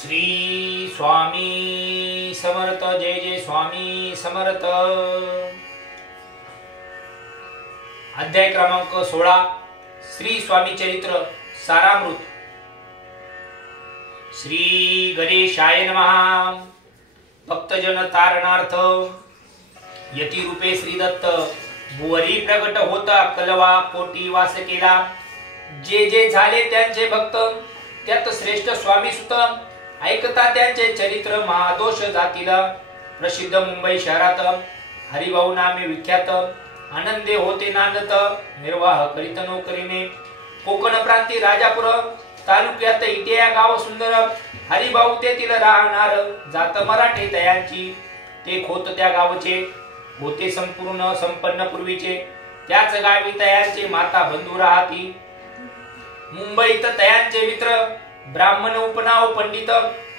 श्री स्वामी समर्थ. जय जय स्वामी समर्थ. अध्याय क्रमांक 16 श्री स्वामी चरित्र सारामृत. श्री गणेशाय नमः. भक्तजन तारणार्थ यती रूपे श्री दत्त बुवरी प्रगट होता कलवा कोटी वास केला. जे जे झाले त्यांचे भक्त त्यात श्रेष्ठ स्वामी सुत ऐकता त्यांचे चरित्र महादोष जातीला. प्रसिद्ध मुंबई शहरात हरिभाऊ नामे विख्यात आनंदे होते नांदत निर्वाह करीत नोकरीने. कोकण प्रांती राजापूर तालुक्यात इटे गाव सुंदर. हरिभाऊ तेथील राहणार जात मराठे तयांची. ते खोत त्या गावचे होते संपूर्ण संपन्न पूर्वीचे. त्याच गावी तयांचे माता बंधू राहती. मुंबईत तयांचे मित्र ब्राह्मण उपनाव पंडित.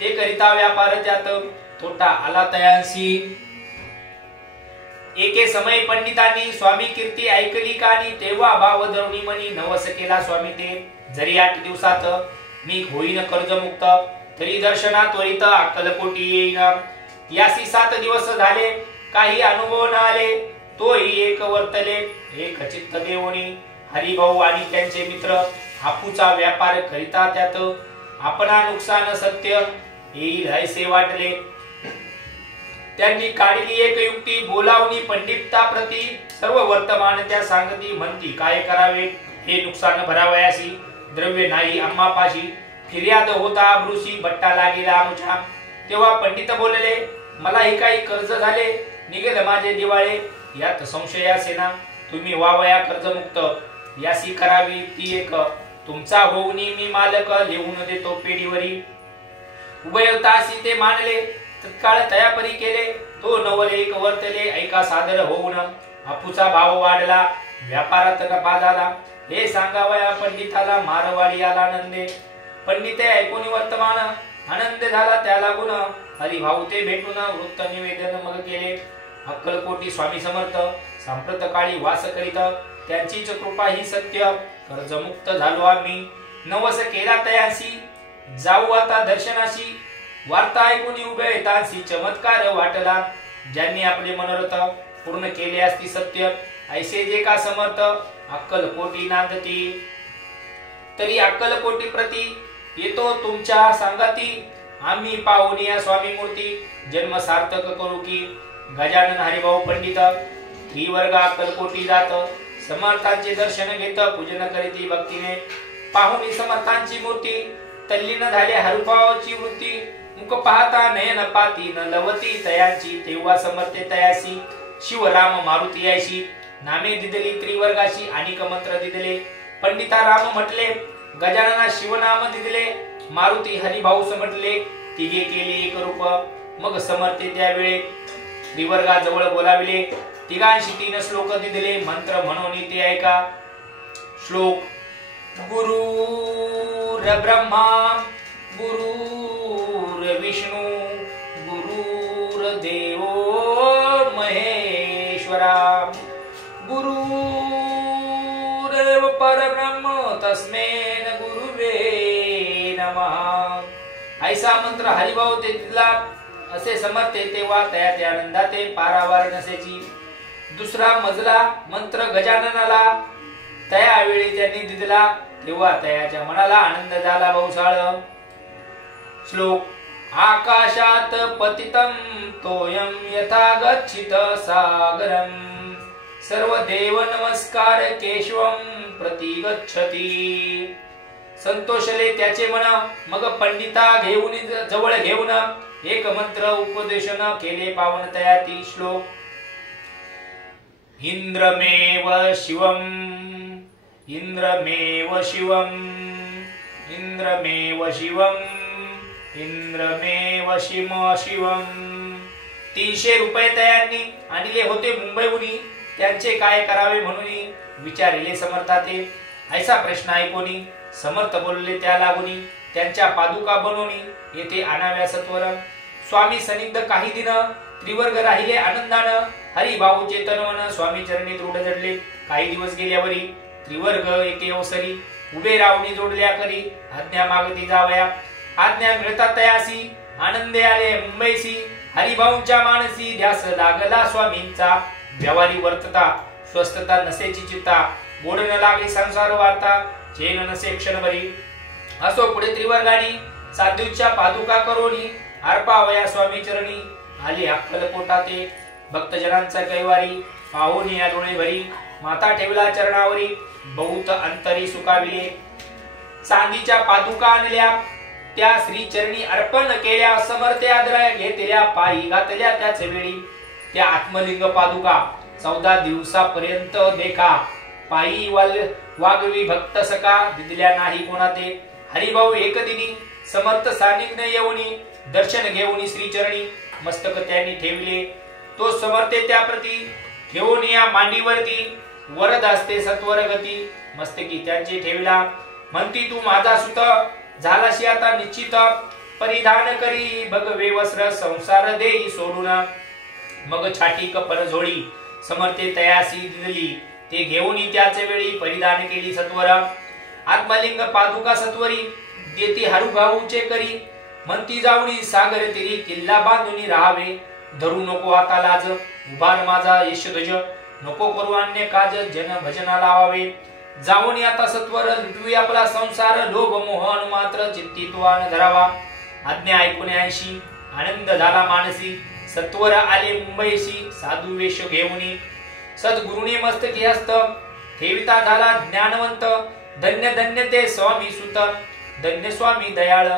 ते करिता व्यापार त्यात तोटा आला तयांसी. एके समय पंडितांनी स्वामी कीर्ती ऐकली कानी. तेव्हा भाव धरुणी मनी नवस केला स्वामी ते. जरी 8 दिवसात मी होईन कर्जमुक्त तरी दर्शनात त्वरित अक्कलकोटी येईन. यासी 7 दिवस झाले काही अनुभव न आले. तोही एक वर्तले एक चित्त देवणी. हरिभाऊ आणि त्यांचे मित्र आपूचा व्यापार करिता त्यात. आपणा नुकसान सत्य येईल ऐसे वाटले. त्यांनी काढली एक युक्ती बोलावणी पंडिता प्रती. सर्व वर्तमान त्या सांगती म्हणती काय करावे हे नुकसान भरावयासी. द्रव्य नाही आम्हापाशी फिर्याद होता अब्रुसी. बट्टा लागेला आमच्या. तेव्हा पंडित बोलले मला ही काही कर्ज झाले निघेल माझे दिवाळे. यात संशय असेना तुम्ही व्हावया कर्जमुक्त. यासी करावी ती एक तुमचा होऊनी मी मालक लिहून देतो पेढीवरी. उभयतासी ते मानले तत्काळ तयापरी केले. तो नवले एक वर्तले ऐका सादर होऊन. आपूचा भाव वाढला व्यापारात नफा झाला. हे सांगावया पंडिताला मारवाडी आला नंदे. पंडिते ऐकून वर्तमान आनंद झाला त्या लागून. हरिभाऊ ते भेटून वृत्त निवेदन मग केले. अक्कलकोटी स्वामी समर्थ सांप्रत काळी वास करीत. त्यांचीच कृपा ही सत्य कर्जमुक्त झालो आम्ही. नवस केला तयासी जाऊ आता दर्शनाशी. वार्ता ऐकून उभे येतासी चमत्कार वाटला. ज्यांनी आपले मनोरथ पूर्ण केले असती सत्य ऐसे जे का समर्थ अक्कलकोटी नांदती. तरी अक्कलकोटी प्रती येतो तुमच्या सांगती. आम्ही पाहून या स्वामी मूर्ती जन्म सार्थक करू की. गजानन हरिभाऊ पंडित त्रिवर्ग अक्कलकोटी जात. समर्थांचे दर्शन घेत पूजन करीती भक्तीने. पाहुणी समर्थांची मूर्ती तल्लीन झाले हरिभावाची वृत्ती. मुख पाहता नयन पाती न लवती तयांची. तेव्हा समर्थे तयासी शिवराम मारुती यायशी. नामे दिदली त्रिवर्गाशी अनेक मंत्र दिदले. पंडिता राम म्हटले गजानना शिवनाम दिदले. मारुती हरिभाऊ समटले तिघे केले एक रूप. मग समर्थे त्यावेळे त्रिवर्गाजवळ बोलाविले. तिघांशी 3 श्लोक दिदले मंत्र म्हणून ते ऐका. श्लोक गुरुर ब्रह्मा गुरुर विष्णू गुरुर देवो महेश्वरा गुरुरेव परब्रह्म तस्मेन गुरुवे नमः. ऐसा मंत्र हरिभाऊ ते दिला असे समर्थे. तेव्हा त्या आनंदाते पारावार नसेची. दुसरा मजला मंत्र गजाननाला त्यावेळी त्यांनी दिला. तेव्हा तयाच्या मनाला आनंद झाला बहुसाळ. श्लोक आकाशात पतितं तोयं यथा गच्छित सागरं. सर्व देव नमस्कार केशवं प्रति गच्छति. संतोषले त्याचे मन. मग पंडिता घेऊन जवळ घेऊन एक मंत्र उपदेशन केले पावन तयाती. श्लोक इंद्रमेव शिवम इंद्रमेव शिवम इंद्रमेव शिवम इंद्रमेव शिवम. 300 रुपये तयांनी आणले होते मुंबईहून. त्यांचे काय करावे म्हणून विचारले समर्थाते. ऐसा प्रश्न ऐकून समर्थ बोलले त्या लागून. त्यांच्या पादुका बनवून येथे आणाव्या सत्वर. स्वामी सनिग्ध काही दिन त्रिवर्ग राहिले आनंदानं. हरिभाऊ चेतनवन स्वामी चरणी दृढ जडले. काही दिवस गेल्यावरी त्रिवर्ग एके अवसरी उभे रावणी जोडल्या करी आज्ञा मागती जावया. आज्ञा मिळता तयासी आनंदे आले मुंबईसी हरिभाऊंच्या मानसी ध्यास लागला स्वामींचा व्यवहारी वर्तता स्वस्थता नसेची चित्ता गोड न लागे संसार वार्ता चेन नसे क्षणभरी असो पुढे त्रिवर्गानी साधूच्या पादुका करोनी अर्पावया स्वामी चरणी आली अक्कलकोटा ते भक्तजनांचा कैवारी पाहुणी या डोळे भरी माता ठेवला चरणावरी बहुत अंतरी सुकाविले चांदीच्या पादुका आणल्या त्या श्री चरणी अर्पण केल्या समर्थ आदरा घेतल्या पायी घातल्या त्याच वेळी त्या आत्मलिंग पादुका 14 दिवसापर्यंत देखा पायी वागवी भक्त सका दिदल्या नाही कोणा ते हरिभाऊ एकदिनी समर्थ सानिध्य येऊनी दर्शन घेऊनी श्री चरणी मस्तक त्यांनी ठेवले तो समर्थे त्या प्रती ठेवून या मांडीवरती वरद असते सत्वर गती मस्तकी त्यांची ठेवला म्हणती तू माझा सुत झालाशी आता निश्चित परिधान करी भगवे वस्त्र संसार देई सोडून मग छाटी कपर झोळी समर्थे तयासी दिली ते घेऊन त्याच वेळी परिधान केली सत्वर आत्मलिंग पादुका सत्वरी देती हारू भाऊचे करी म्हणती जाऊनी सागर तिरी किल्ला बांधून राहावे धरू नको आता लाज उभार माझा यशध्वज नको करू अन्य काज जन भजना लावावे जाऊन आता सत्वर लुटवी आपला संसार लोभ मोह अनुमात्र चित्तित्वान धरावा आज्ञा ऐकून ऐशी आनंद झाला मानसी सत्वर आले मुंबईशी साधू वेश घेऊनी सद्गुरुने मस्तकी हस्त ठेविता झाला ज्ञानवंत धन्य धन्य ते स्वामी सुत धन्य स्वामी दयाळ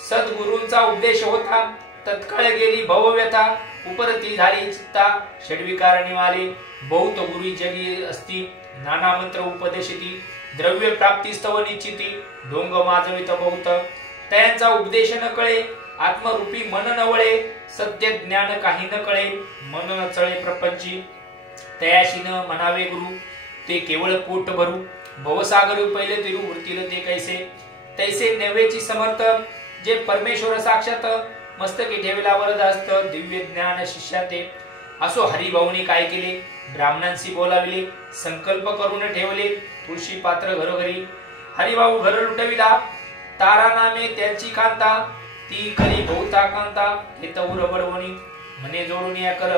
सद्गुरूंचा उपदेश होता तत्काळ गेली भवव्यथा उपरती झाली चित्ता षड्विकार निवाले बहुत गुरु जगी असती नाना मंत्र उपदेशिती द्रव्य प्राप्ती स्तव निश्चिती ढोंग माजवित बहुत त्यांचा उपदेश न कळे आत्मरूपी मन नवळे सत्य ज्ञान काही न कळे मन न चळे प्रपंची तयाशी न म्हणावे गुरु ते केवळ पोट भरू भवसागर पहिले तिरू उरतील ते कैसे तैसे नव्हेची समर्थ जे परमेश्वर साक्षात मस्तकी ठेवला वरद हस्त दिव्य ज्ञान शिष्याते असो हरिभाऊनी काय केले ब्राह्मणांशी बोलाविले संकल्प करून ठेवले तुळशी पात्र घरोघरी हरिभाऊ घर लुटविला तारा नामे त्यांची कांता ती करी बहुता कांता हे तौर बडवणी म्हणे जोडून या कर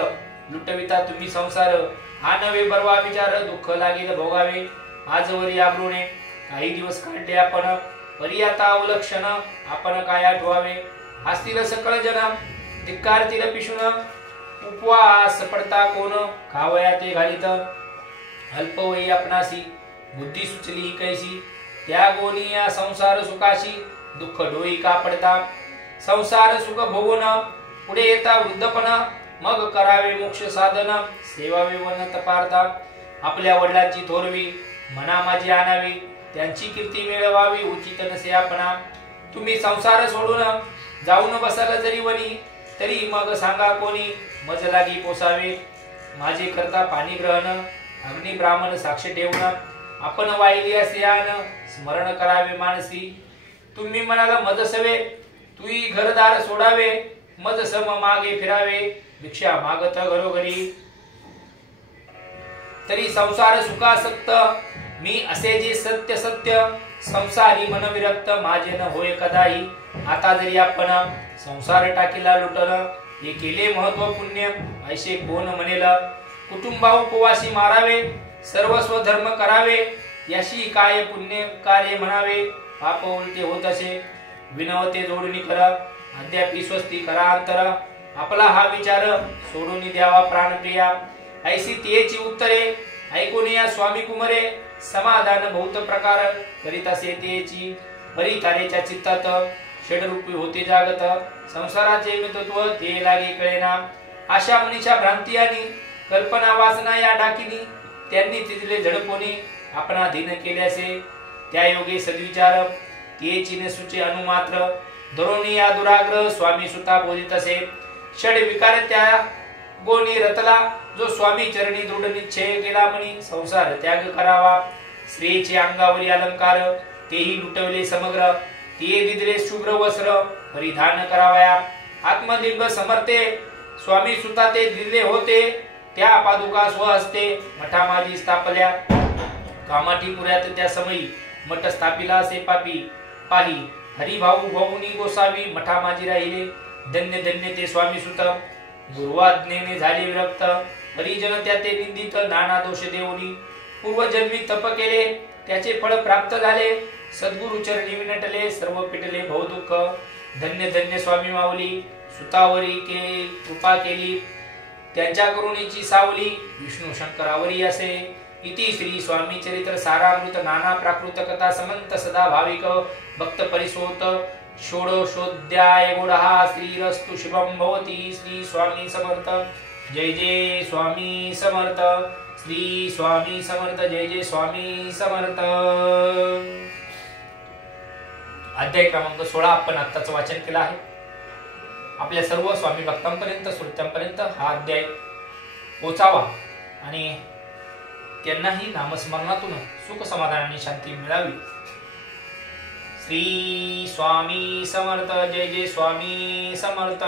लुटविता तुम्ही संसार हा नवे बरवा विचार दुःख लागेल भोगावे आजवरी आब्रुणे काही दिवस काढले आपण परी आता अवलक्षण आपण काय आठवावे असतील सकळ जन धिक्कारतील पिशुन उपवास पडता कोण खावया ते घालित अल्पवयी आपणासी बुद्धी सुचली कैसी त्या गोनी या संसार सुखाशी दुःख डोई का पडता संसार सुख भोगून पुढे येता वृद्धपण मग करावे मोक्ष साधन सेवावे वन तपारता आपल्या वडिलांची थोरवी मना माझी आणावी त्यांची कीर्ती मिळवावी उचित नसे आपणा तुम्ही संसार सोडून जाऊन बसाल जरी वनी तरी मग सांगा कोणी मज लागी पोसावे माझे करता पाणी ग्रहण अग्नि ब्राह्मण साक्ष ठेवून आपण वाहिली असे आन स्मरण करावे मानसी तुम्ही म्हणाला मज सवे तुई घरदार सोडावे मज सम मागे फिरावे भिक्षा मागत घरोघरी तरी संसार सुखासक्त मी असे जे सत्य सत्य संसारी मन विरक्त माझे न होय कदाही आता जरी आपण संसार टाकीला लुटन हे केले महत्व पुण्य ऐसे कोण म्हणेल कुटुंबा उपवासी मारावे सर्वस्व धर्म करावे याशी काय पुण्य कार्य म्हणावे पाप उलटे होत असे विनवते जोडणी कर अद्यापि स्वस्ती करा अंतर आपला हा विचार सोडून द्यावा प्राणप्रिया ऐसी तेची उत्तरे ऐकून या स्वामी कुमरे समाधान बहुत प्रकार करीत असे तेची परितारेच्या चित्तात षडरूपी होते जागत संसाराचे मितत्व ते लागे कळेना आशा मनीषा भ्रांती आणि कल्पना वासना या डाकिनी त्यांनी तिथले झडपोनी आपणा धीन केल्यासे त्या योगे सद्विचार तेची न सुचे अनुमात्र धरोणी या दुराग्रह स्वामी सुता बोलित असे षड विकार त्या गोनी रतला जो स्वामी चरणी दृढ निश्चय केला म्हणी संसार त्याग करावा स्त्रीचे अंगावरी अलंकार तेही लुटवले समग्र ते दिदले शुभ्र वस्त्र परिधान करावया आत्मलिंग समर्थे स्वामी सुता ते दिले होते त्या पादुका स्वहस्ते मठा माझी स्थापल्या कामाठी पुऱ्यात त्या समयी मठ स्थापिला असे पापी पाही हरिभाऊ भाऊनी गोसावी मठा माझी राहिले, धन्य धन्य ते स्वामी सुत, गुरुवाज्ञेने झाले विरक्त, परिजन त्या ते निंदित, नाना दोष देऊनी, पूर्वजन्मी तप केले त्याचे फळ प्राप्त झाले, सद्गुरु चरणी विनटले सर्व पिटले भवदुःख, धन्य धन्य स्वामी माऊली, सुतावरी के कृपा केली त्यांच्या करुणेची सावली, विष्णू शंकरावरी असे, इति श्री स्वामी चरित्र सारामृत नाना प्राकृत कथा समंत सदा भाविक भक्त परिसोत षोडशोध्याय गुढहा, श्रीरस्तु शुभम भवती. श्री स्वामी समर्थ. जय जय स्वामी समर्थ. श्री स्वामी समर्थ. जय जय स्वामी समर्थ. अध्याय क्रमांक 16 आपण आत्ताच वाचन केलं आहे. आपल्या सर्व स्वामी भक्तांपर्यंत श्रोत्यांपर्यंत हा अध्याय पोचावा आणि त्यांनाही नामस्मरणातून सुख समाधान आणि शांती मिळावी. श्री स्वामी समर्थ. जय जय स्वामी समर्थ.